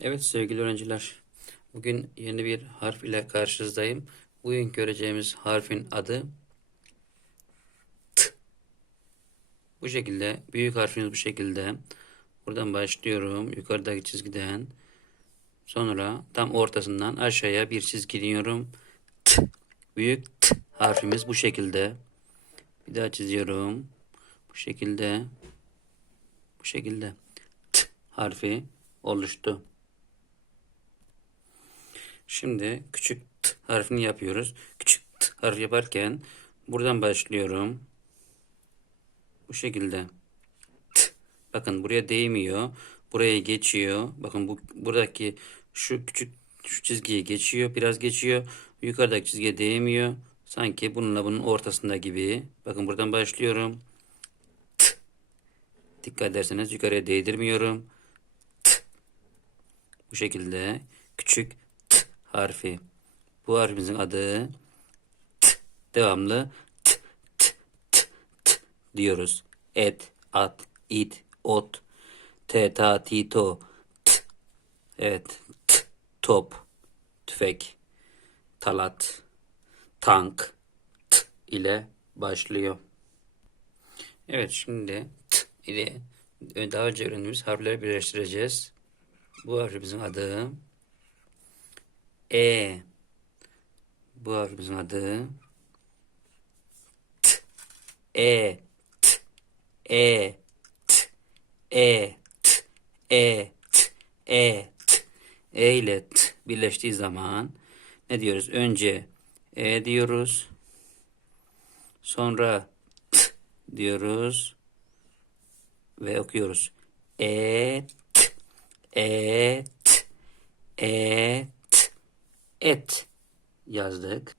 Evet sevgili öğrenciler, bugün yeni bir harf ile karşınızdayım. Bugün göreceğimiz harfin adı T. Bu şekilde, büyük harfimiz bu şekilde. Buradan başlıyorum, yukarıdaki çizgiden. Sonra tam ortasından aşağıya bir çizgi iniyorum. T. Büyük T harfimiz bu şekilde. Bir daha çiziyorum. Bu şekilde. Bu şekilde. T harfi oluştu. Şimdi küçük t harfini yapıyoruz. Küçük t harfi yaparken buradan başlıyorum. Bu şekilde. T. Bakın buraya değmiyor. Buraya geçiyor. Bakın bu buradaki şu küçük şu çizgiye geçiyor. Biraz geçiyor. Yukarıdaki çizgiye değmiyor. Sanki bununla bunun ortasında gibi. Bakın buradan başlıyorum. T. Dikkat ederseniz yukarıya değdirmiyorum. T. Bu şekilde küçük harfi. Bu harfimizin adı t. Devamlı t, t, t, t diyoruz. Et, at, it, ot, te, ta, ti, to, t. Evet, t, top, tüfek, talat, tank, t ile başlıyor. Evet, şimdi t ile daha önce öğrendiğimiz harfleri birleştireceğiz. Bu harfimizin adı E. Bu harfimizin adı T. E. T. E. T. E. T. E. T. E. T. E ile T birleştiği zaman ne diyoruz? Önce E diyoruz. Sonra T diyoruz. Ve okuyoruz. E. T. E. T. Et, et yazdık.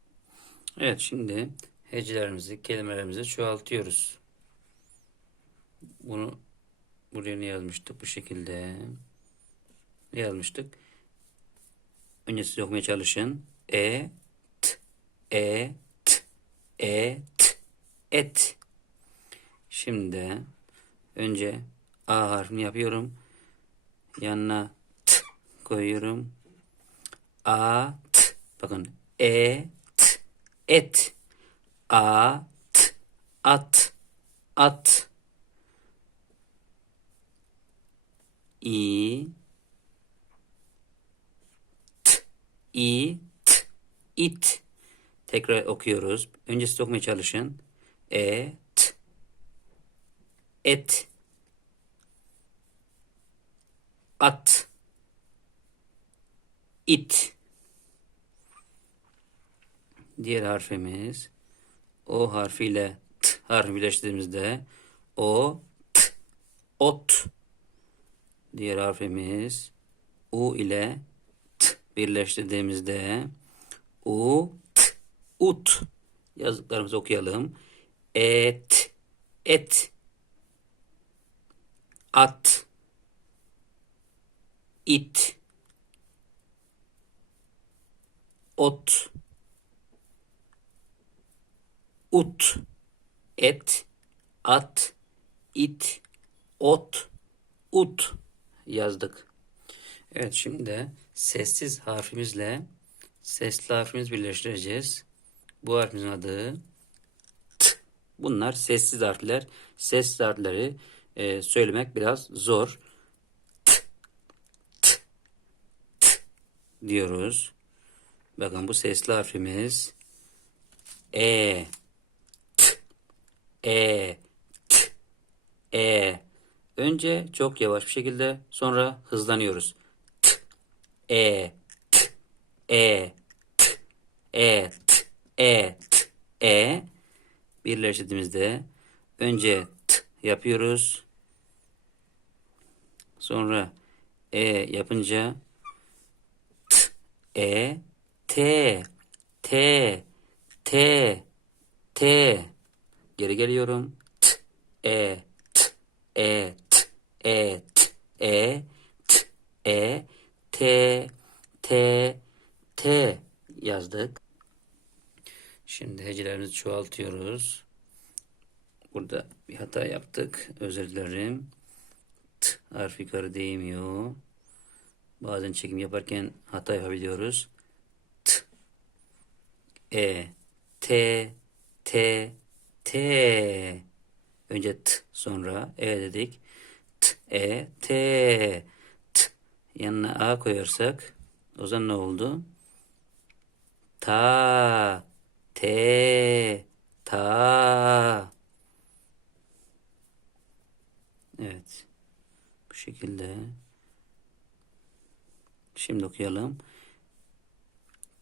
Evet şimdi hecelerimizi, kelimelerimizi çoğaltıyoruz. Bunu buraya ne yazmıştık? Bu şekilde ne yazmıştık? Önce siz okumaya çalışın. E, t, e, t, e, t, et. Şimdi önce A harfini yapıyorum. Yanına t koyuyorum. A bakın et a t at at i t i t it tekrar okuyoruz. Önce siz okumaya çalışın. E t et at it. Diğer harfimiz o harfiyle t harfi birleştirdiğimizde o t ot. Diğer harfimiz u ile t birleştirdiğimizde u t ut. Yazdıklarımızı okuyalım. Et et at it ot, ut, et, at, it, ot, ut yazdık. Evet şimdi sessiz harfimizle sesli harfimiz birleştireceğiz. Bu harfimizin adı t. Bunlar sessiz harfler. Sessiz harfleri e, söylemek biraz zor. T, t, t diyoruz. Bakın bu sesli harfimiz E E T E Önce çok yavaş bir şekilde sonra hızlanıyoruz. T E T E T E T E T E birleştirdiğimizde önce T yapıyoruz. Sonra E yapınca T E T, T, T, T. Geri geliyorum. T, E, T, E, T, E, T, E, T, E, T, T, T yazdık. Şimdi hecelerimizi çoğaltıyoruz. Burada bir hata yaptık. Özür dilerim. T harfi yukarı değmiyor. Bazen çekim yaparken hata yapabiliyoruz. T, E, T, T, T. Önce T sonra E dedik. T, E, T, T. Yanına A koyarsak o zaman ne oldu? Ta, T, ta. Evet. Bu şekilde. Şimdi okuyalım.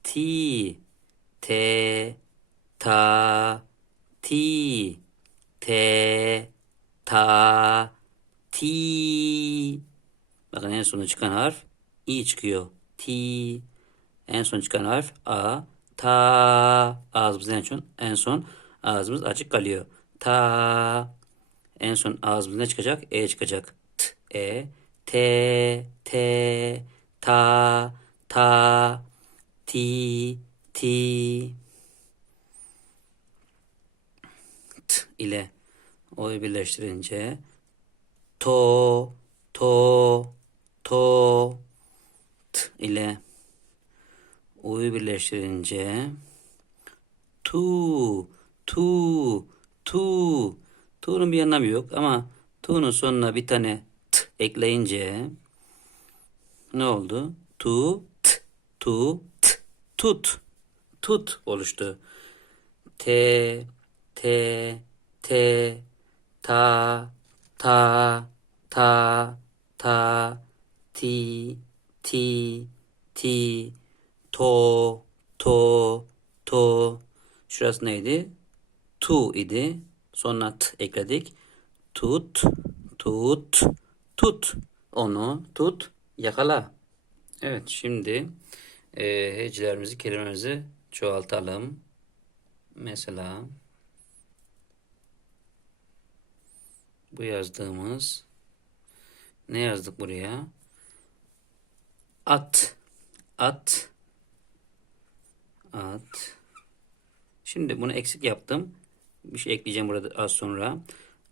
Ti, te, ta, ti, te, ta, ti. Bakın en sona çıkan harf i çıkıyor. Ti. En son çıkan harf a. Ta. Ağzımız en son. En son ağzımız açık kalıyor. Ta. En son ağzımız ne çıkacak? E çıkacak. T, E, T, T, ta, ta, ti, ti. T ile o'yu birleştirince to, to, to. T ile o'yu birleştirince tu, tu, tu. Tu'nun bir anlamı yok ama tu'nun sonuna bir tane t ekleyince ne oldu? Tu, t, tu, t, tut, tut oluştu. T, T, T, ta, ta, ta, ta, ti, ti, ti, to, to, to. Şurası neydi? Tu idi. Sonra t ekledik. Tut, tut, tut. Onu tut, yakala. Evet, şimdi e, hecelerimizi, kelimemizi çoğaltalım. Mesela bu yazdığımız ne yazdık buraya? At, at, at. Şimdi bunu eksik yaptım. Bir şey ekleyeceğim burada az sonra.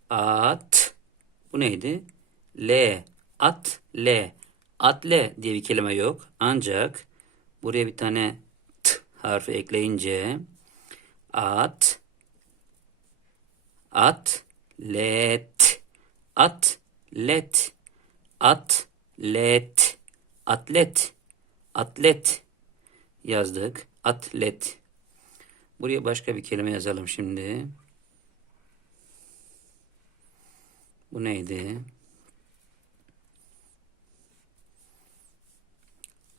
At. Bu neydi? L. At. L. Atle diye bir kelime yok. Ancak buraya bir tane t harfi ekleyince at at let at let at let atlet atlet yazdık. Atlet. Buraya başka bir kelime yazalım şimdi. Bu neydi?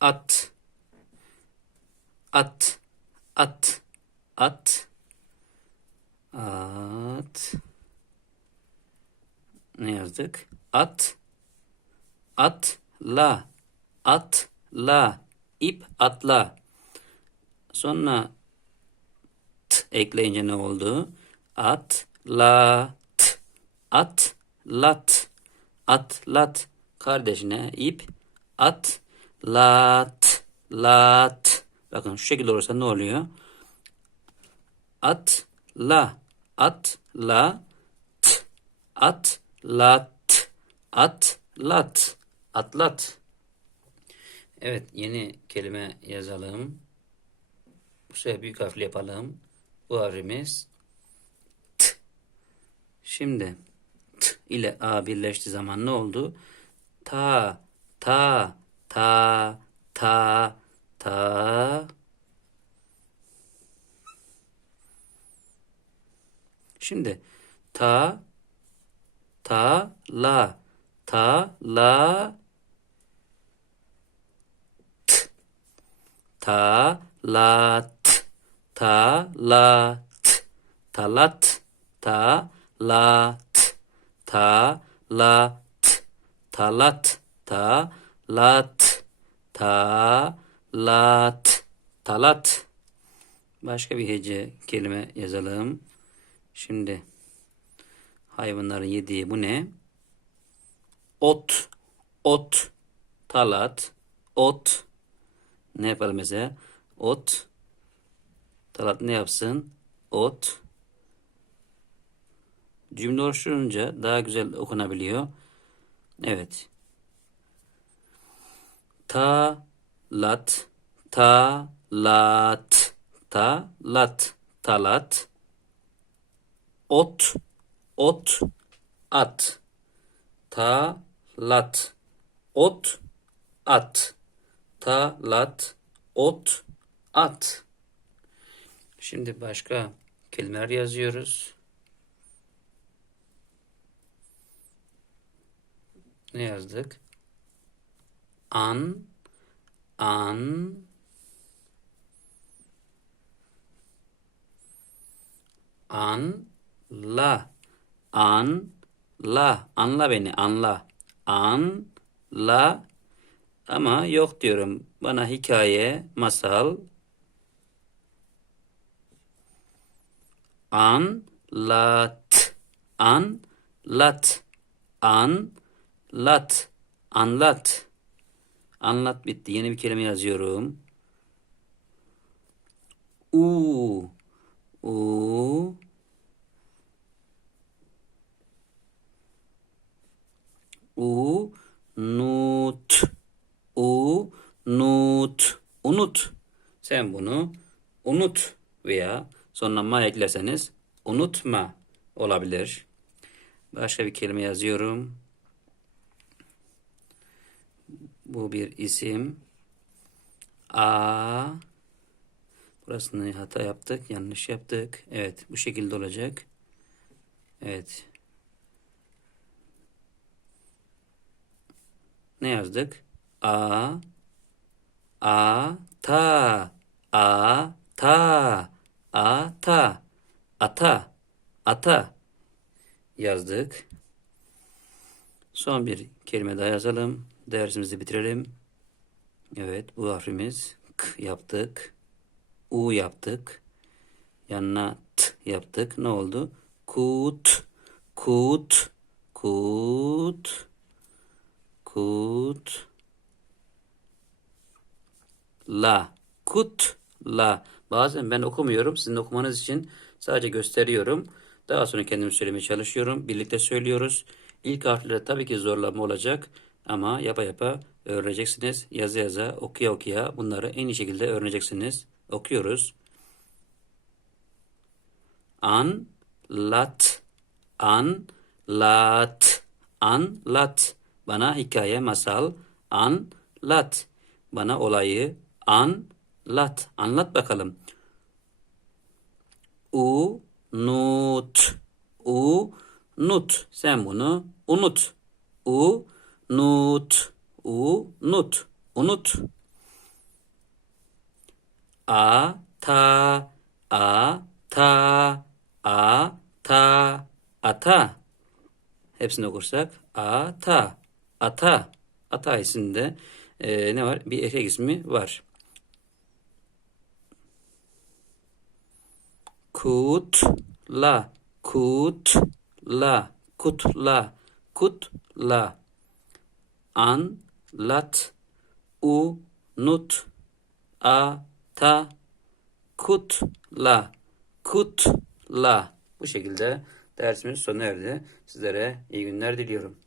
At. At. At. At. At. Ne yazdık? At. At. La. At. La. İp atla. Sonra t ekleyince ne oldu? At. La. T. At. Lat. At. Lat. Kardeşine ip. At. Lat. Bakın şu şekilde olursa ne oluyor? At. La. At. La. T. At. Lat. At. Lat. Atlat. Evet yeni kelime yazalım. Bu sefer büyük harfle yapalım. Bu harfimiz T. Şimdi T ile A birleştiği zaman ne oldu? Ta, ta, ta, ta, ta. Şimdi ta, ta, la, ta, la, t, ta, la, t, ta, la, t, talat, ta, la, t, ta, la, t, talat, ta, lat, ta, lat, talat. Başka bir hece kelime yazalım. Şimdi hayvanların yediği bu ne? Ot, ot, talat, ot. Ne yapalım mesela? Ot, talat ne yapsın? Ot. Cümle oluşturunca daha güzel okunabiliyor. Evet. ta lat ta lat ta lat talat ot ot at. Ta lat ot at. Ta lat ot at. Şimdi başka kelimeler yazıyoruz. Ne yazdık? An, an, an, la, an, la, anla beni, anla. An, la, ama yok diyorum. Bana hikaye, masal, anlat, anlat, anlat, anlat. Anlat bitti. Yeni bir kelime yazıyorum. U, u, u, nut, u, nut, unut. Sen bunu unut veya sonuna ma eklerseniz unutma olabilir. Başka bir kelime yazıyorum. Bu bir isim. A. Burasını hata yaptık. Yanlış yaptık. Evet. Bu şekilde olacak. Evet. Ne yazdık? A. A. Ta. A. Ta. Ata. Ata. Ata. Yazdık. Son bir kelime daha yazalım. Dersimizi bitirelim. Evet bu harfimiz k yaptık. U yaptık. Yanına t yaptık. Ne oldu? Kut. Kut. Kut. Kut. La. Kut. La. Bazen ben okumuyorum. Sizin okumanız için sadece gösteriyorum. Daha sonra kendim söylemeye çalışıyorum. Birlikte söylüyoruz. İlk harflere tabii ki zorlama olacak. Ama yapa yapa öğreneceksiniz. Yazı yaza, okuya okuya bunları en iyi şekilde öğreneceksiniz. Okuyoruz. An, lat, an, lat, an, lat. Bana hikaye, masal, an, lat. Bana olayı, an, lat. Anlat bakalım. U, nut, u, nut. Sen bunu unut. U, nut, u, nut. Unut. A, ta, a, ta, a, ta, ata. Hepsini okursak ata, ata, ata isimde e, ne var? Bir erkek ismi var. Kutla, kutla, kutla, kutla. Anlat, unut, ata, kutla, kutla. Bu şekilde dersimiz sona erdi. Sizlere iyi günler diliyorum.